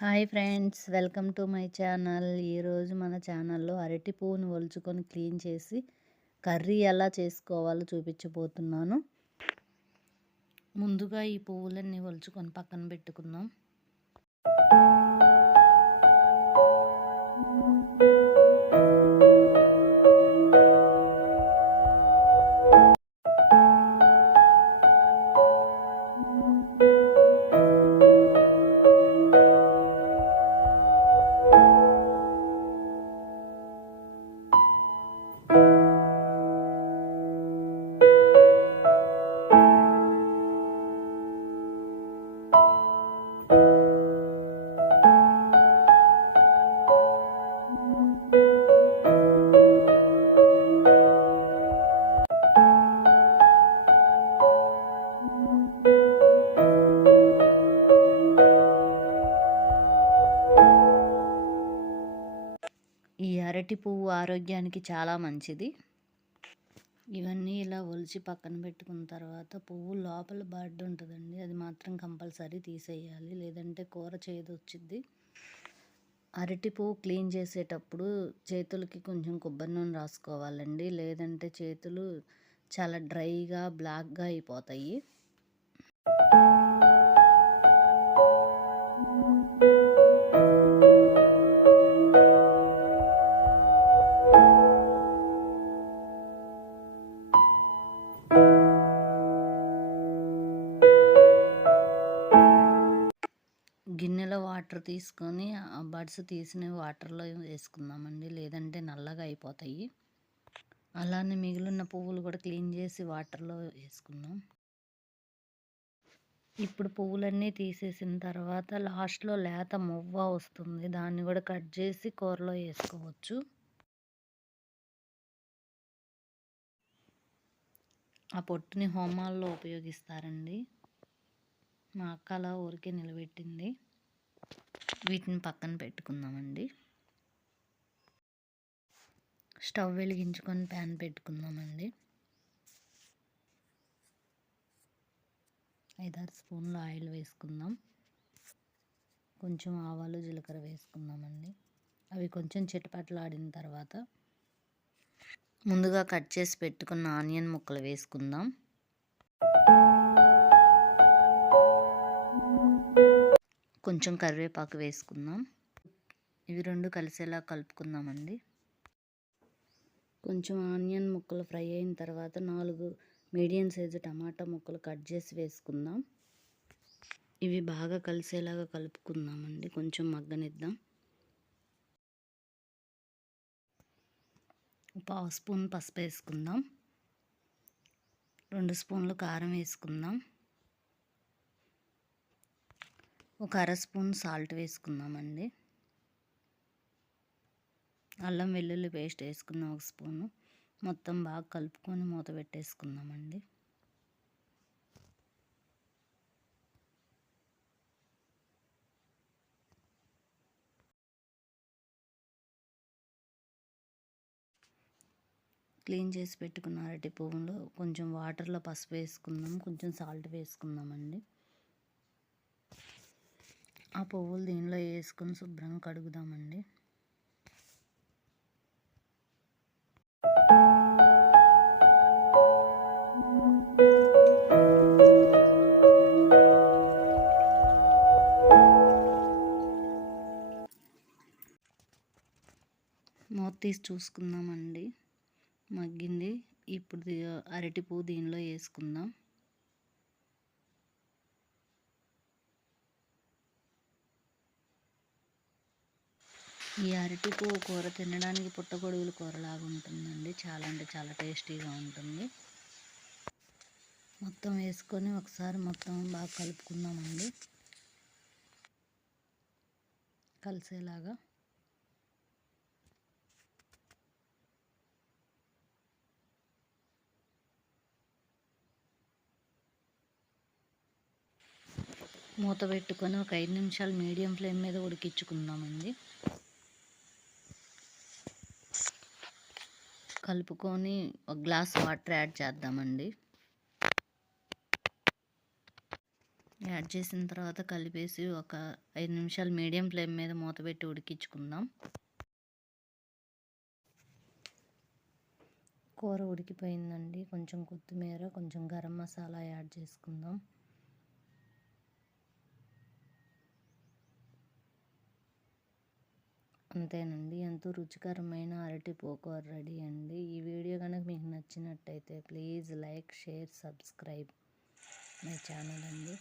Hi friends, welcome to my channel. ఈరోజు మన ఛానల్లో అరటి పువ్వుని ఒలుచుకొని క్లీన్ చేసి కర్రీ ఎలా చేసుకోవాలో చూపించబోతున్నాను. ముందుగా ఈ పువ్వులన్నీ ఒలుచుకొని పక్కన పెట్టుకుందాం. ఈ అరటి పువ్వు ఆరోగ్యానికి చాలా మంచిది. ఇవన్నీ ఇలా ఒలిచి పక్కన పెట్టుకున్న తర్వాత పువ్వు లోపల బడ్ ఉంటుందండి, అది మాత్రం కంపల్సరీ తీసేయాలి, లేదంటే కూర చేదు వచ్చింది. అరటి పువ్వు క్లీన్ చేసేటప్పుడు చేతులకి కొంచెం కొబ్బరి నూనె రాసుకోవాలండి, లేదంటే చేతులు చాలా డ్రైగా బ్లాక్గా అయిపోతాయి. గిన్నెలో వాటర్ తీసుకొని ఆ బడ్స్ తీసిన వాటర్లో వేసుకుందామండి, లేదంటే నల్లగా అయిపోతాయి. అలానే మిగిలిన పువ్వులు కూడా క్లీన్ చేసి వాటర్లో వేసుకుందాం. ఇప్పుడు పువ్వులన్నీ తీసేసిన తర్వాత లాస్ట్లో లేత మువ్వ వస్తుంది, దాన్ని కూడా కట్ చేసి కూరలో వేసుకోవచ్చు. ఆ పొట్టుని హోమాల్లో ఉపయోగిస్తారండి. మా అక్క అలా ఊరికే నిలబెట్టింది. వీటిని పక్కన పెట్టుకుందామండి. స్టవ్ వెలిగించుకొని ప్యాన్ పెట్టుకుందామండి. 5-6 స్పూన్ల ఆయిల్ వేసుకుందాం. కొంచెం ఆవాలు జీలకర్ర వేసుకుందామండి. అవి కొంచెం చిటపటలాడిన తర్వాత ముందుగా కట్ చేసి పెట్టుకున్న ఆనియన్ ముక్కలు వేసుకుందాం. కొంచెం కరివేపాకు వేసుకుందాం. ఇవి రెండు కలిసేలా కలుపుకుందామండి. కొంచెం ఆనియన్ ముక్కలు ఫ్రై అయిన తర్వాత 4 మీడియం సైజు టమాటా ముక్కలు కట్ చేసి వేసుకుందాం. ఇవి బాగా కలిసేలాగా కలుపుకుందామండి, కొంచెం మగ్గనిద్దాం. 1/2 స్పూన్ పసుపు వేసుకుందాం. 2 స్పూన్లు కారం వేసుకుందాం. 1/2 స్పూన్ సాల్ట్ వేసుకుందామండి. అల్లం వెల్లుల్లి పేస్ట్ వేసుకుందాం 1 స్పూను. మొత్తం బాగా కలుపుకొని మూత పెట్టేసుకుందామండి. క్లీన్ చేసి పెట్టుకున్న అరటి పువ్వులో కొంచెం వాటర్లో పసుపు వేసుకుందాం, కొంచెం సాల్ట్ వేసుకుందామండి. ఆ పువ్వులు దీనిలో వేసుకొని శుభ్రంగా కడుగుదామండి. మూత తీసి చూసుకుందామండి, మగ్గింది. ఇప్పుడు అరటి పువ్వు దీనిలో వేసుకుందాం. ఈ అరటి పువ్వు కూర తినడానికి పుట్టగొడుగుల కూరలాగా ఉంటుందండి, చాలా అంటే చాలా టేస్టీగా ఉంటుంది. మొత్తం వేసుకొని ఒకసారి మొత్తం బాగా కలుపుకుందామండి, కలిసేలాగా. మూత పెట్టుకొని ఒక 5 నిమిషాలు మీడియం ఫ్లేమ్ మీద ఉడికించుకుందామండి. కలుపుకొని ఒక గ్లాస్ వాటర్ యాడ్ చేద్దామండి. యాడ్ చేసిన తర్వాత కలిపేసి ఒక 5 నిమిషాలు మీడియం ఫ్లేమ్ మీద మూత పెట్టి ఉడికించుకుందాం. కూర ఉడికిపోయిందండి. కొంచెం కొత్తిమీర, కొంచెం గరం మసాలా యాడ్ చేసుకుందాం. అంతేనండి, ఎంతో రుచికరమైన అరటిపూ కూర రెడీ అండి. ఈ వీడియో కనుక మీకు నచ్చినట్టయితే please like, share, subscribe my channel అండి.